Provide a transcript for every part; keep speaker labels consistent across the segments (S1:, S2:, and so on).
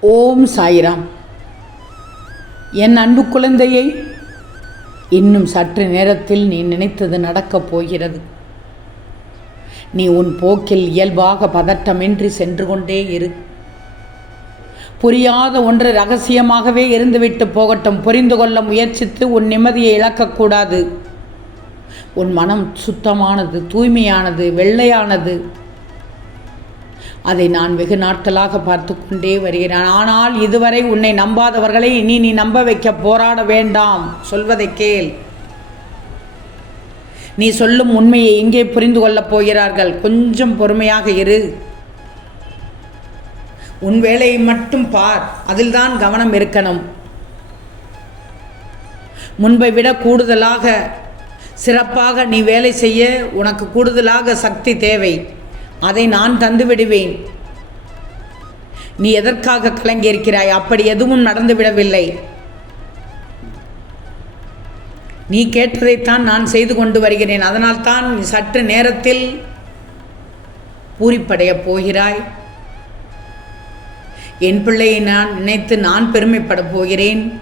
S1: ஓம் சாய்ராம். என் அன்பு குழந்தையை இன்னும் சற்று நேரத்தில் நீ நினைத்தது நடக்கப் போகிறது. நீ உன் போக்கில் இயல்பாக பதட்டமின்றி சென்று கொண்டே இரு. புரியாத ஒன்று ரகசியமாகவே இருந்துவிட்டு போகட்டும். புரிந்து கொள்ள முயற்சித்து உன் நிம்மதியை இழக்கக்கூடாது. உன் மனம் சுத்தமானது தூய்மையானது வெள்ளையானது. அதை நான் வெகு நாட்களாக பார்த்து கொண்டே வருகிறேன். ஆனால் இதுவரை உன்னை நம்பாதவர்களை இனி நீ நம்ப வைக்க போராட வேண்டாம். சொல்வதை கேள். நீ சொல்லும் உண்மையை எங்கே புரிந்து கொள்ளப் போகிறார்கள். கொஞ்சம் பொறுமையாக இரு. உன் வேலையை மட்டும் பார். அதில்தான் கவனம் இருக்கணும். முன்பை விட கூடுதலாக சிறப்பாக நீ வேலை செய்ய உனக்கு கூடுதலாக சக்தி தேவை. அதை நான் தந்து விடுவேன் நீ எதற்காக கலங்கியிருக்கிறாய்? அப்படி எதுவும் நடந்துவிடவில்லை. நீ கேட்டதைத்தான் நான் செய்து கொண்டு வருகிறேன். அதனால்தான் நீ சற்று நேரத்தில் பூரிப்படையப் போகிறாய். என் பிள்ளையை நான் நினைத்து நான் பெருமைப்படப் போகிறேன்.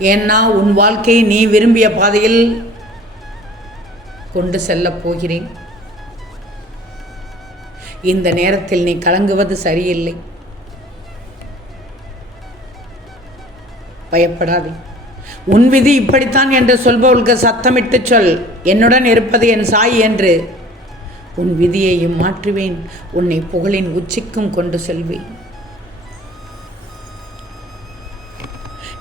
S1: ஏன்னா உன் வாழ்க்கையை நீ விரும்பிய பாதையில் கொண்டு செல்லப் போகிறேன். இந்த நேரத்தில் நீ கலங்குவது சரியில்லை. பயப்படாதே. உன் விதி இப்படித்தான் என்று சொல்பவளுக்கு சத்தமிட்டு சொல். என்னுடன் இருப்பது என் சாய் என்று. உன் விதியையும் மாற்றுவேன். உன்னை புகழின் உச்சிக்கும் கொண்டு செல்வேன்.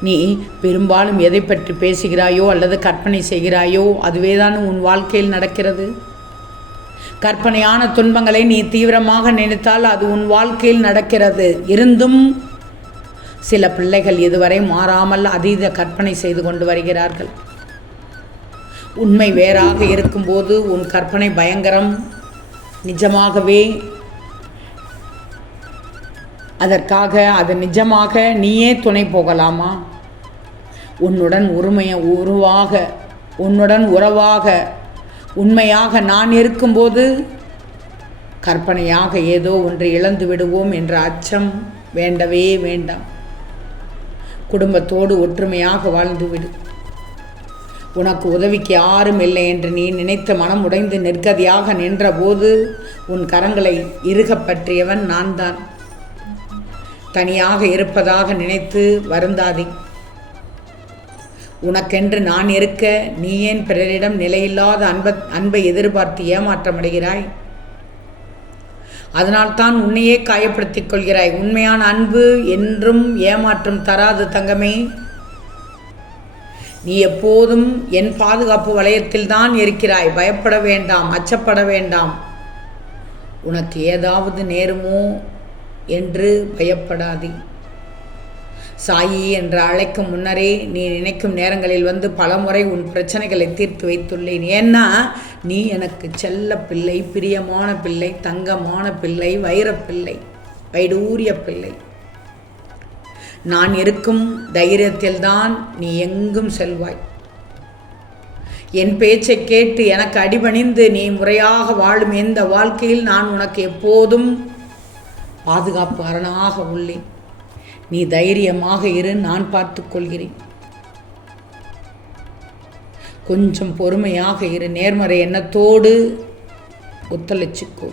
S1: நீ பெரும்பாலும் எதை பற்றி பேசுகிறாயோ அல்லது கற்பனை செய்கிறாயோ அதுவேதான் உன் வாழ்க்கையில் நடக்கிறது. கற்பனையான துன்பங்களை நீ தீவிரமாக நினைத்தால் அது உன் வாழ்க்கையில் நடக்கிறது. இருந்தும் சில பிள்ளைகள் இதுவரை மாறாமல் அதீத கற்பனை செய்து கொண்டு வருகிறார்கள். உண்மை வேறாக இருக்கும்போது உன் கற்பனை பயங்கரம். நிஜமாகவே அதற்காக அது நிஜமாக நீயே துணை போகலாமா? உன்னுடன் உரிமைய உருவாக உன்னுடன் உறவாக உண்மையாக நான் இருக்கும்போது கற்பனையாக ஏதோ ஒன்று இழந்து விடுவோம் என்ற அச்சம் வேண்டவே வேண்டாம். குடும்பத்தோடு ஒற்றுமையாக வாழ்ந்துவிடு உனக்கு உதவிக்கு யாரும் இல்லை என்று நீ நினைத்த மனம் உடைந்து நிற்கதியாக நின்றபோது உன் கரங்களை இறுகப் பற்றியவன் நான் தான் தனியாக இருப்பதாக நினைத்து வருந்தாதே. உனக்கென்று நான் இருக்க நீ ஏன் பிறரிடம் நிலையில்லாத அன்ப அன்பை எதிர்பார்த்து ஏமாற்றமடைகிறாய்? அதனால்தான் உன்னையே காயப்படுத்திக் கொள்கிறாய். உண்மையான அன்பு என்றும் ஏமாற்றம் தராது தங்கமே. நீ எப்போதும் என் பாதுகாப்பு வளையத்தில் தான் இருக்கிறாய். பயப்பட வேண்டாம் அச்சப்பட வேண்டாம். உனக்கு ஏதாவது நேருமோ என்று பயப்படாதே. சாயி என்று அழைக்கும் முன்னரே நீ நினைக்கும் நேரங்களில் வந்து பலமுறை உன் பிரச்சனைகளை தீர்த்து வைத்துள்ளேன். ஏன்னா நீ எனக்கு செல்ல பிள்ளை பிரியமான பிள்ளை தங்கமான பிள்ளை வைரப்பிள்ளை வைடூரிய பிள்ளை. நான் இருக்கும் தைரியத்தில்தான் நீ எங்கும் செல்வாய். என் பேச்சை கேட்டு எனக்கு அடிபணிந்து நீ முறையாக வாழும் எந்த வாழ்க்கையில் நான் உனக்கு எப்போதும் பாதுகாப்பு அரணாக உள்ளேன். நீ தைரியமாக இரு நான் பார்த்துக்கொள்கிறேன் கொஞ்சம் பொறுமையாக இரு நேர்மறை எண்ணத்தோடு ஒத்துழைச்சிக்கோ.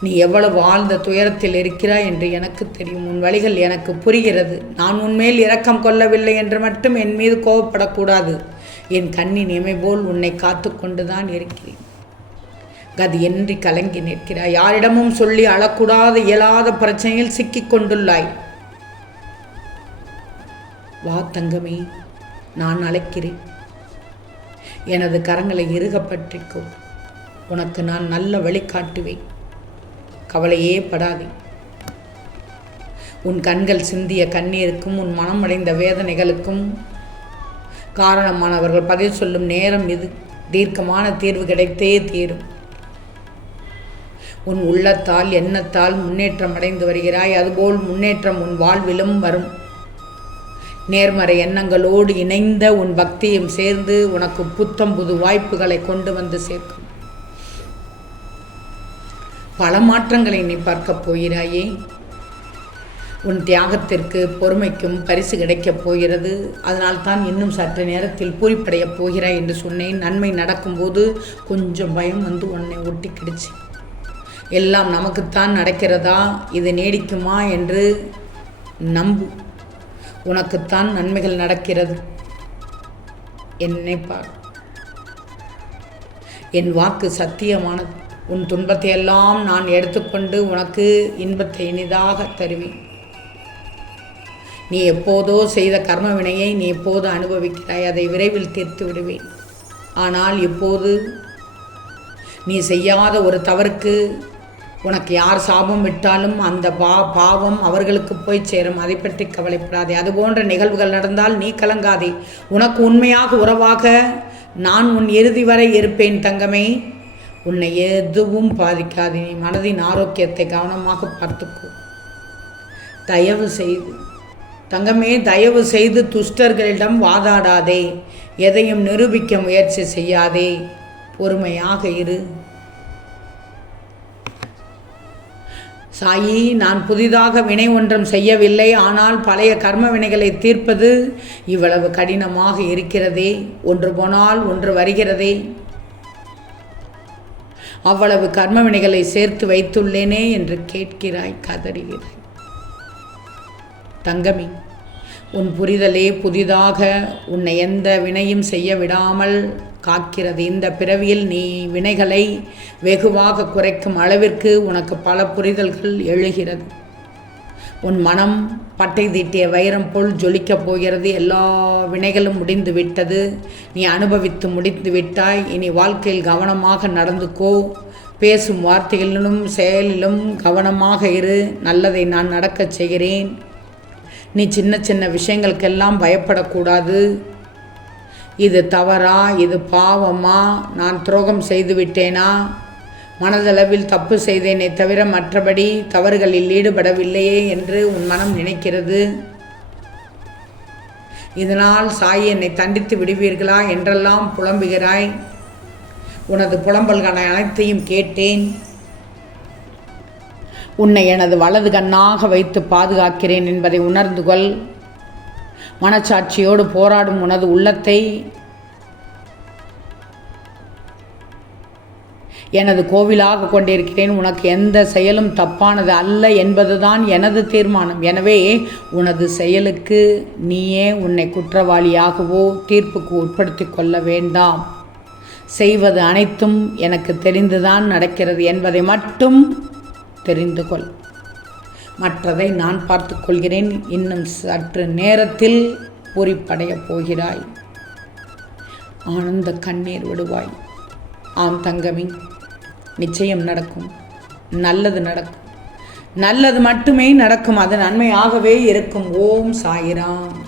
S1: நீ எவ்வளவு ஆழ்ந்த துயரத்தில் இருக்கிறாய் என்று எனக்கு தெரியும். உன் வழிகள் எனக்கு புரிகிறது. நான் உன்மேல் இரக்கம் கொள்ளவில்லை என்று மட்டும் என் மீது கோபப்படக்கூடாது. என் கண்ணின் இமை போல் உன்னை காத்து கொண்டுதான் இருக்கிறேன். கதியின்றி கலங்கி நிற்கிறாய். யாரிடமும் சொல்லி அழக்கூடாத இயலாத பிரச்சனையில் சிக்கிக் கொண்டுள்ளாய். வா தங்கமே நான் அழைக்கிறேன். எனது கரங்களை இறுக உனக்கு நான் நல்ல வழிகாட்டுவேன் கவலையே படாதே. உன் கண்கள் சிந்திய கண்ணீருக்கும் உன் மனம் அடைந்த வேதனைகளுக்கும் காரணமானவர்கள் பதில் சொல்லும் நேரம் இது. தீர்க்கமான தீர்வு கிடைத்தே தீரும். உன் உள்ளத்தால் எண்ணத்தால் முன்னேற்றம் அடைந்து வருகிறாய். அதுபோல் முன்னேற்றம் உன் வாழ்விலும் வரும். நேர்மறை எண்ணங்களோடு இணைந்த உன் பக்தியும் சேர்ந்து உனக்கு புத்தம் புது வாய்ப்புகளை கொண்டு வந்து சேர்க்கும். பல மாற்றங்களை நீ பார்க்கப் போகிறாயே. உன் தியாகத்திற்கு பொறுமைக்கும் பரிசு கிடைக்கப் போகிறது. அதனால் தான் இன்னும் சற்று நேரத்தில் பூரிப்படையப் போகிறாய் என்று சொன்னேன். நன்மை நடக்கும்போது கொஞ்சம் பயம் வந்து உன்னை ஒட்டி ஒட்டிக்கிடுச்சு எல்லாம் நமக்குத்தான் நடக்கிறதா? இது நீடிக்குமா என்று நம்பு. உனக்குத்தான் நன்மைகள் நடக்கிறது. என்னை பார். என் வாக்கு சத்தியமானது. உன் துன்பத்தை எல்லாம் நான் எடுத்துக்கொண்டு உனக்கு இன்பத்தை இனிதாக தருவேன். நீ எப்போதோ செய்த கர்ம வினையை நீ எப்போது அனுபவிக்கிறாய்? அதை விரைவில் தீர்த்து விடுவேன். ஆனால் இப்போது நீ செய்யாத ஒரு தவறுக்கு உனக்கு யார் சாபம் விட்டாலும் அந்த பா பாவம் அவர்களுக்கு போய் சேரும். அதை பற்றி கவலைப்படாதே. அது போன்ற நிகழ்வுகள் நடந்தால் நீ கலங்காதே. உனக்கு உண்மையாக உறவாக நான் உன் இறுதி வரை இருப்பேன் தங்கமே. உன்னை எதுவும் பாதிக்காது. நீ மனதின் ஆரோக்கியத்தை கவனமாக பார்த்துக்கோ. தயவு செய்து தங்கமே தயவு செய்து துஷ்டர்களிடம் வாதாடாதே. எதையும் நிரூபிக்க முயற்சி செய்யாதே. பொறுமையாக இரு. சாயி நான் புதிதாக வினை ஒன்றும் செய்யவில்லை ஆனால் பழைய கர்ம வினைகளை தீர்ப்பது இவ்வளவு கடினமாக இருக்கிறதே. ஒன்று போனால் ஒன்று வருகிறதே. அவ்வளவு கர்ம வினைகளை சேர்த்து வைத்துள்ளேனே என்று கேட்கிறாய் கதறுகிறாய். தங்கமி உன் புரிதலே புதிதாக உன்னை எந்த வினையும் செய்ய விடாமல் காக்கிறது. இந்த பிறவியில் நீ வினைகளை வெகுவாக குறைக்கும் அளவிற்கு உனக்கு பல புரிதல்கள் எழுகிறது. உன் மனம் பட்டை தீட்டிய வைரம் போல் ஜொலிக்கப் போகிறது. எல்லா வினைகளும் முடிந்து விட்டது. நீ அனுபவித்து முடித்து விட்டாய். இனி வாழ்க்கையில் கவனமாக நடந்துக்கோ பேசும் வார்த்தைகளிலும் செயலிலும் கவனமாக இரு. நல்லதை நான் நடக்கச் செய்கிறேன். நீ சின்ன சின்ன விஷயங்களுக்கெல்லாம் பயப்படக்கூடாது. இது தவறா இது பாவமா? நான் துரோகம் செய்து விட்டேனா மனதளவில் தப்பு செய்தேனே தவிர மற்றபடி தவறுகளில் ஈடுபடவில்லையே என்று உன் மனம் நினைக்கிறது. இதனால் சாய் என்னை தண்டித்து விடுவீர்களா என்றெல்லாம் புலம்புகிறாய். உனது புலம்பல்கள் அனைத்தையும் கேட்டேன். உன்னை எனது வலது கண்ணாக வைத்து பாதுகாக்கிறேன் என்பதை உணர்ந்து கொள். மனச்சாட்சியோடு போராடும் உனது உள்ளத்தை எனது கோவிலாக கொண்டிருக்கிறேன். உனக்கு எந்த செயலும் தப்பானது அல்ல என்பதுதான் எனது தீர்மானம். எனவே உனது செயலுக்கு நீயே உன்னை குற்றவாளியாகவோ தீர்ப்புக்கு உட்படுத்தி கொள்ள வேண்டாம். செய்வது அனைத்தும் எனக்கு தெரிந்துதான் நடக்கிறது என்பதை மட்டும் தெரிந்து கொள் மற்றதை நான் பார்த்து கொள்கிறேன் இன்னும் சற்று நேரத்தில் பூரிப்படையப் போகிறாய். ஆனந்த கண்ணீர் விடுவாய். ஆம் தங்கமி நிச்சயம் நடக்கும். நல்லது நடக்கும். நல்லது மட்டுமே நடக்கும். அது நன்மையாகவே இருக்கும். ஓம் சாயிராம்.